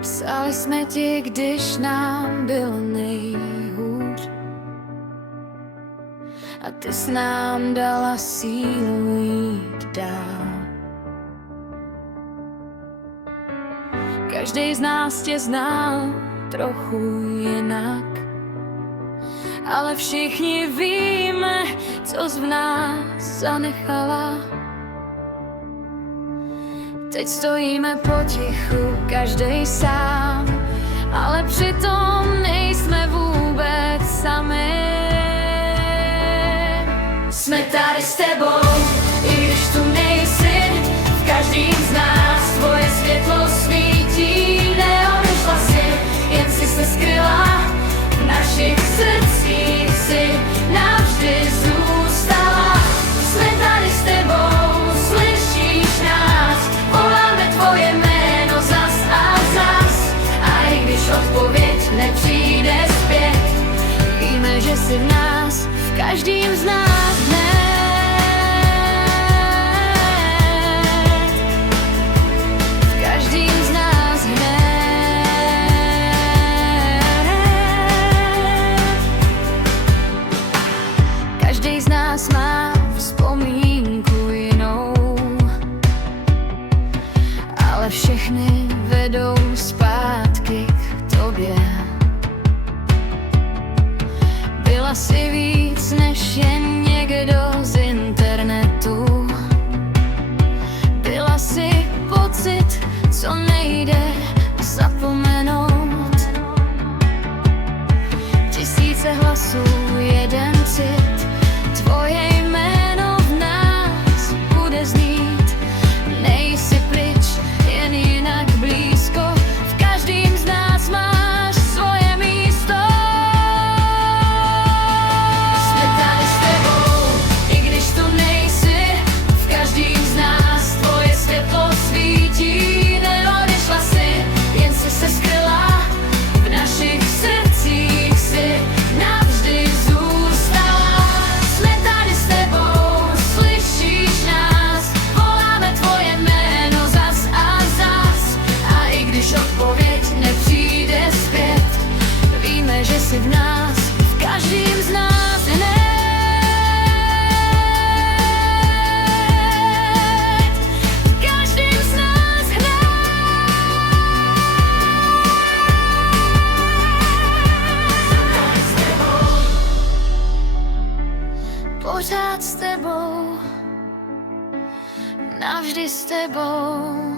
Psali jsme ti, když nám bylo nejhůř, a ty jsi nám dala sílu jít dál. Každý z nás tě znal trochu jinak, ale všichni víme, co jsi v nás zanechala. Teď stojíme potichu, každej sám, ale přitom nejsme vůbec sami. Jsme tady s tebou, i když tu nejsi, v každým z nás tvoje světlo svítí. Neodešla si, jen si se skryla, v našich srdcích si navždy zůstala. Jsme tady s tebou, slyšíš nás, voláme tvoje jméno zas a zas. A i když odpověď nepřijde zpět, víme, že jsi v nás, v každým z nás hned. V každým z nás hned. Každý z nás má vzpomínku jinou, ale všechny vedou zpátky k tobě. Byla jsi víc než jen někdo z internetu. Byla jsi pocit, co nejde zapomenout. Tisíce hlasů, jeden cit, tvoje jméno v nás bude znít. Nejsi pryč, jen jinak blízko, v každým z nás máš svoje místo. Jsme tady s tebou, i když tu nejsi, v každým z nás tvoje světlo svítí. Neodešla si, jen si se skryla, v našich srdcích si navždy zůstala. Jsme tady s tebou, slyšíš nás, voláme tvoje jméno zas a zas. A i když odpověď nepřijde zpět, víme, že jsi v nás, v každým z nás hned. V každým z nás hned. Pořád s tebou, navždy s tebou.